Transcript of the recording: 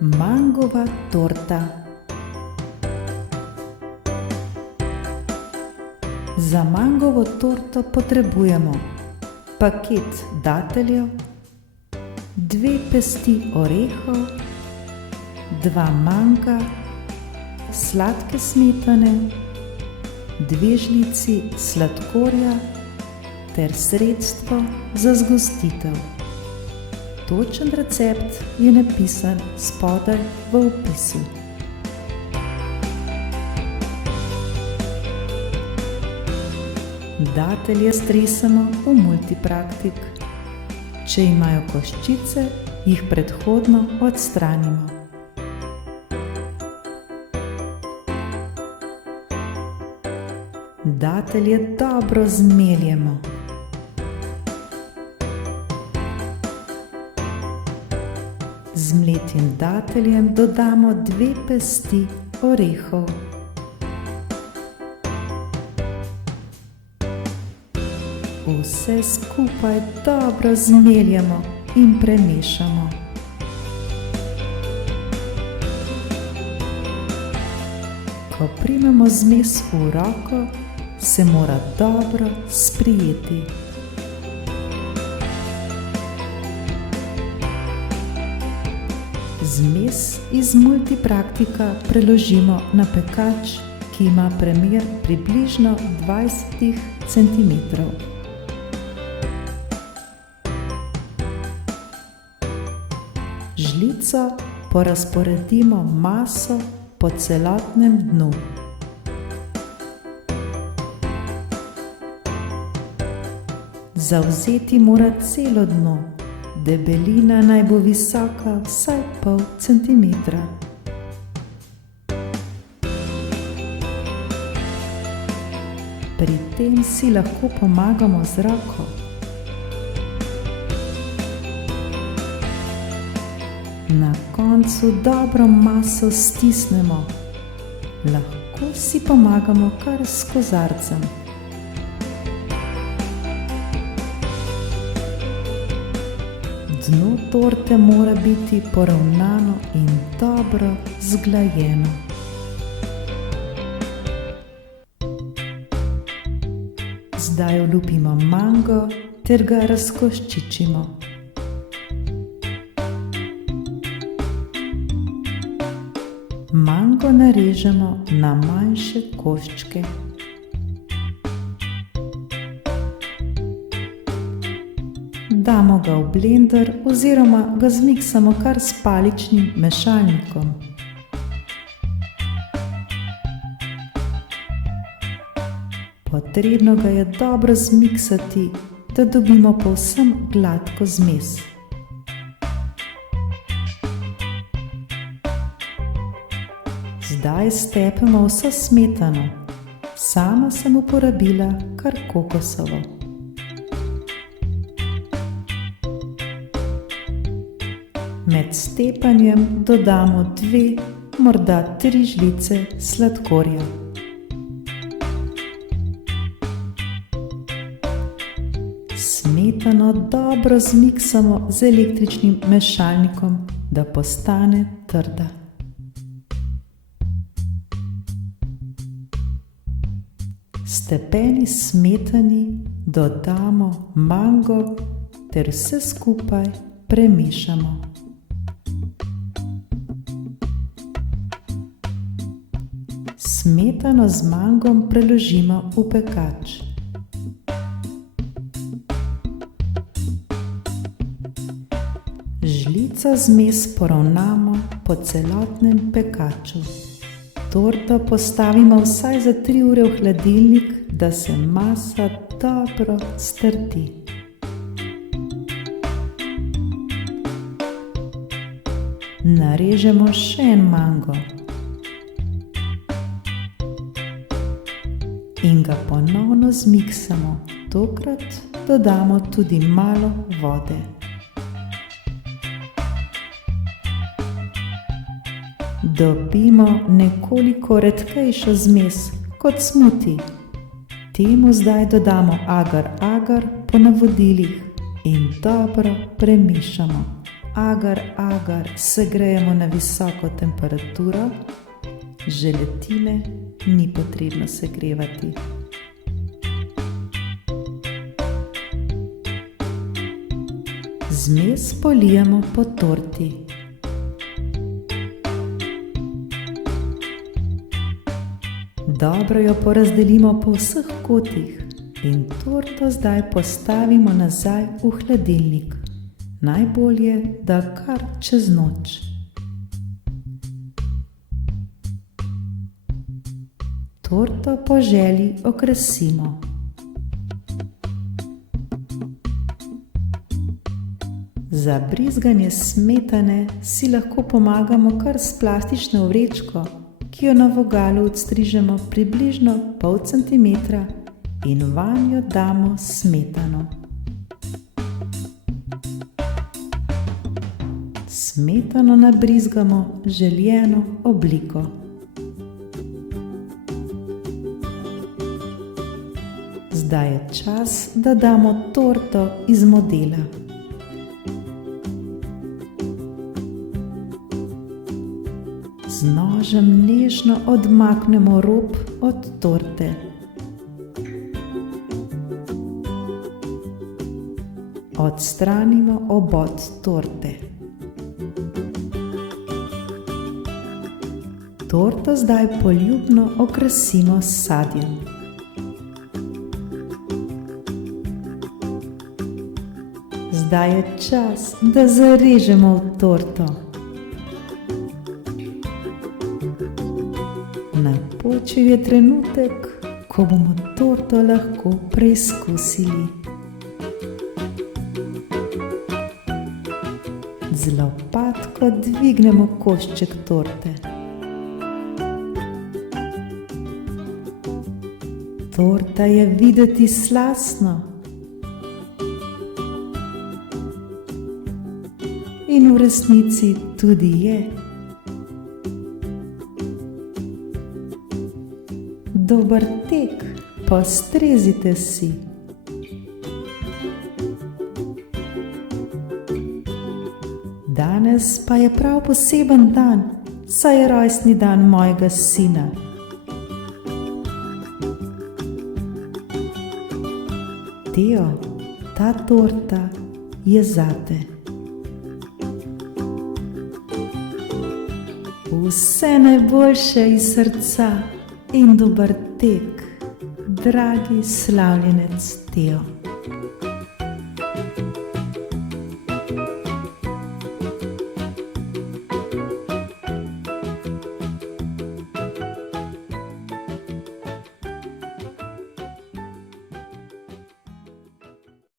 Mangova torta. Za mangovo torto potrebujemo paket dateljev, 2 pesti orehov, 2 manga, sladke smetane, 2 žlici sladkorja ter sredstvo za zgostitev. Točen recept je napisan spodaj v opisu. Datelje stresemo v multipraktik. Če imajo koščice, jih predhodno odstranimo. Datelje dobro zmeljemo. Zmletim dateljem dodamo 2 pesti orehov. Vse skupaj dobro zmeljemo in premešamo. Ko primemo zmes v roko, se mora dobro sprijeti. Zmes iz multipraktika preložimo na pekač, ki ima premer približno 20 cm. Žlico porazporedimo maso po celotnem dnu. Zavzeti mora celo dno. Debelina naj bo visoka vsaj pol centimetra. Pri tem si lahko pomagamo z roko. Na koncu dobro maso stisnemo. Lahko si pomagamo kar s kozarcem. Dno torte mora biti poravnano in dobro zglajeno. Zdaj olupimo mango ter ga razkoščičimo. Mango narežemo na manjše koščke. Damo ga v blender oziroma ga zmiksamo kar s paličnim mešalnikom. Potrebno ga je dobro zmiksati, da dobimo povsem gladko zmes. Zdaj stepemo vso smetano. Sama sem uporabila kar kokosovo. Med stepanjem dodamo 2, morda 3 žlice sladkorja. Smetano dobro zmiksamo z električnim mešalnikom, da postane trda. Stepeni smetani dodamo mango ter vse skupaj premešamo. Smetano z mangom preložimo v pekač. Žlico zmes poravnamo po celotnem pekaču. Torto postavimo vsaj za 3 ure v hladilnik, da se masa dobro strdi. Narežemo še en mango in ga ponovno zmiksamo. Tokrat dodamo tudi malo vode. Dobimo nekoliko redkejšo zmes kot smuti. Temu zdaj dodamo agar-agar po navodilih in dobro premešamo. agar, agar segrejemo na visoko temperaturo, želatine ni potrebno segrevati. Zmes polijemo po torti. Dobro jo porazdelimo po vseh kotih in torto zdaj postavimo nazaj v hladilnik. Najbolje, da kar čez noč. Torto po želji okrasimo. Za brizganje smetane si lahko pomagamo kar s plastično vrečko, ki jo na vogalu odstrižemo približno pol centimetra in vanjo damo smetano. Smetano nabrizgamo željeno obliko. Zdaj je čas, da damo torto iz modela. Z nožem nežno odmaknemo rob od torte. Odstranimo obod torte. Torto zdaj poljubno okrasimo s sadjem. Zdaj je čas, da zarežemo v torto. Napočil je trenutek, ko bomo torto lahko preizkusili. Z lopatko dvignemo košček torte. Torta je videti slastno in v resnici tudi je. Dober tek, postrezite si. Danes pa je prav poseben dan, saj je rojstni dan mojega sina. Teo, ta torta je zate. Vse najboljše iz srca in dober tek, dragi slavljenec Teo.